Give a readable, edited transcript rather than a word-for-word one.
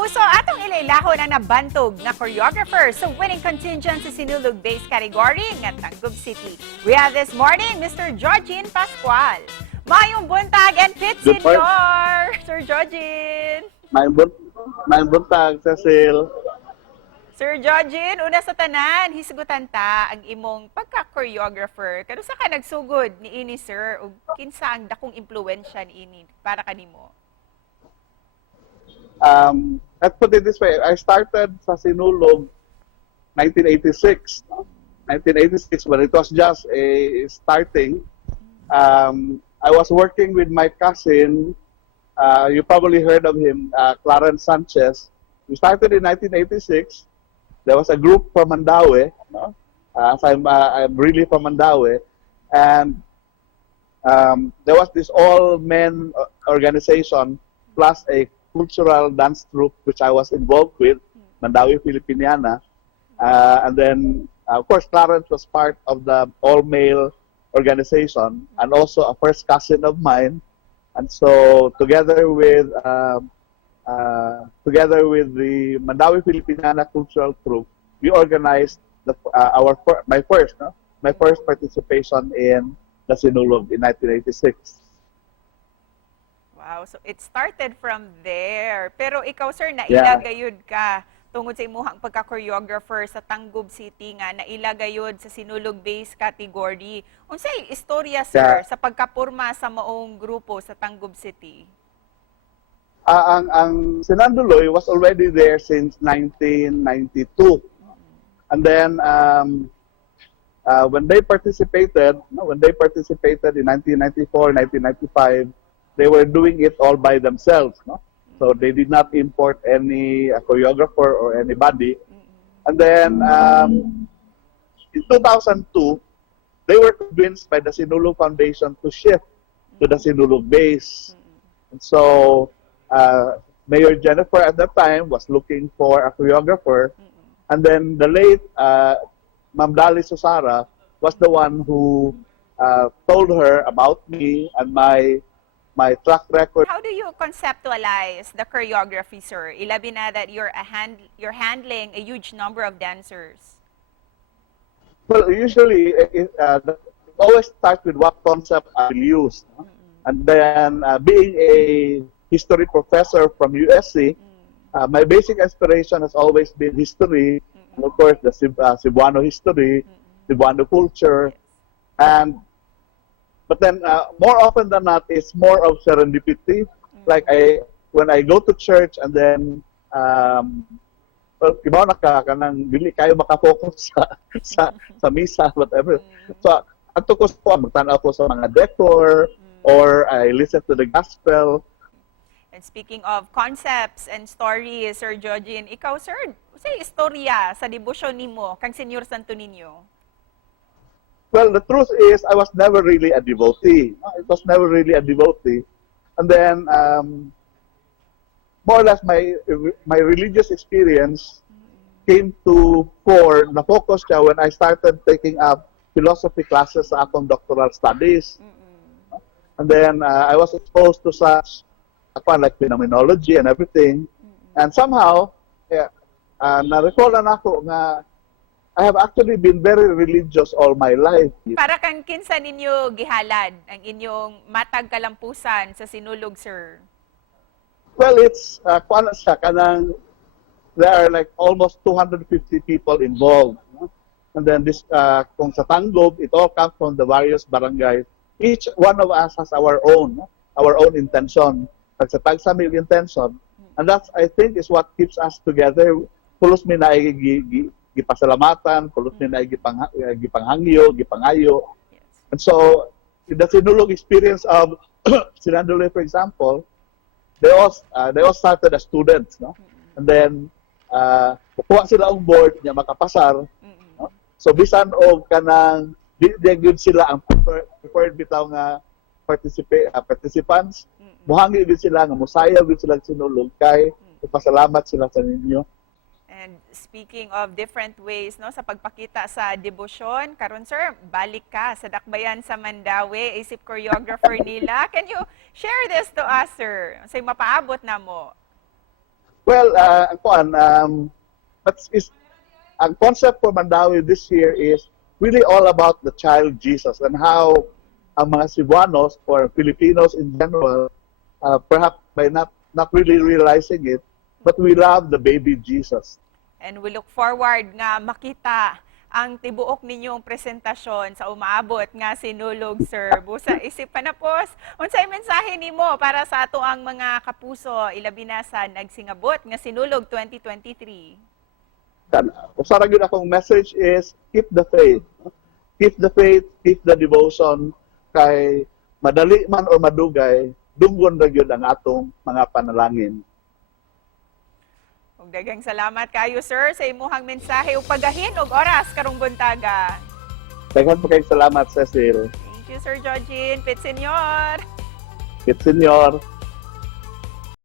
kapuso, atong ilailahon ang nabantog na choreographer sa winning contingent sa Sinulog base category ng Tangub City. We have this morning Mr. Jojin Pascual. Mayong buntag and pit senior, Sir Jojin. Mayong buntag, Cecil. Sir Jojin, una sa tanan, hisgutan ta ang imong pagka-choreographer. Kano sa ka nagsugod ni ini, sir? O kinsa ang dakong impluwensya ni ini para kanimo? Let's put it this way. I started sa Sinulog 1986. 1986, when it was just a starting. I was working with my cousin. You probably heard of him, Clarence Sanchez. We started in 1986. There was a group from Mandaue. No? I'm really from Mandaue. And there was this all-men organization plus a cultural dance troupe which I was involved with, Mandaue Filipiniana. And then, of course, Clarence was part of the all-male organization and also a first cousin of mine. And so, together with the Mandaue Filipiniana Cultural Troupe, we organized my first participation in the Sinulog in 1986. Wow, so it started from there. Pero ikaw, sir, nailagayod ka tungod sa imuhang pagka-choreographer sa Tangub City nga, nailagayod sa Sinulog base category. Unsay istorya, sir, sa pagkapurma sa maong grupo sa Tangub City? Ang Sinanduloy was already there since 1992. And then when they participated in 1994, 1995, they were doing it all by themselves, no? So they did not import any choreographer or anybody. And then in 2002, they were convinced by the Sinulog Foundation to shift to the Sinulog base. And so Mayor Jennifer at that time was looking for a choreographer. And then the late Ma'am Dali Susara was the one who told her about me and my track record. How do you conceptualize the choreography, sir? Ilabi na that you're handling a huge number of dancers. Well, usually it always starts with what concept I will use. No? And then being a history professor from USC, my basic inspiration has always been history, and of course the Cebuano history, Cebuano culture, but then more often than not, it's more of serendipity. Like when I go to church and then, well, kibaw kanang dili kayo makafocus sa misa, whatever. So, ato ko magtanaw ko sa mga decor, or I listen to the gospel. And speaking of concepts and stories, Sir Jojin, ikaw, sir, say istorya sa debosyon nimo kang Senyor Santo Niño. Well, the truth is, I was never really a devotee. It was never really a devotee. And then, more or less, my religious experience came to na-focus siya when I started taking up philosophy classes sa akong doctoral studies. And then, I was exposed to such, like phenomenology and everything. And somehow, na-recall na ako nga, I have actually been very religious all my life. Para kang kinsa ninyo gihalad ang inyong matag kalampusan sa Sinulog, sir? Well, it's there are like almost 250 people involved. No? And then this kung sa Tangub, it all comes from the various barangays. Each one of us has our own intention. Sa Tagsamil intention. And that's, I think, is what keeps us together. Pulos mi na gipasalamatan, pulos mi na gipanghangyo, gipangayo. And so, in the Sinulog experience of Sinanduloy, for example, they all started as students, no? And then kuha sila ang board niya makapasar. No? So bisan og kanang di gyud sila ang preferred bitaw nga participants. Muhangi gyud sila nga musaya gyud sila Sinulog kay pasalamat sila sa ninyo. And speaking of different ways, no, sa pagpakita sa debosyon, karon, sir, balik ka sa dakbayan sa Mandaue, isip choreographer nila. Can you share this to us, sir? Say mapaabot na mo. Well, ang concept for Mandawi this year is really all about the child Jesus and how ang mga Cebuanos or Filipinos in general, perhaps by not really realizing it, but we love the baby Jesus. And we look forward nga makita ang tibuok ninyong presentasyon sa umaabot nga Sinulog, sir. Busa isip pa na pos. Unsay mensahe nimo para sa ato ang mga kapuso ilabi na sa nagsingabot nga Sinulog 2023? Usara gyud akong message is keep the faith. Keep the faith, keep the devotion kay madali man or madugay, dunggon ra gyud ang atong mga panalangin. Ug daghang salamat kayo sir sa imuhang mensahe ug pagahin og oras karong buntaga. Daghang po kayong salamat, Cecil. Thank you Sir Jojin, Pit Senyor. It's Senyor.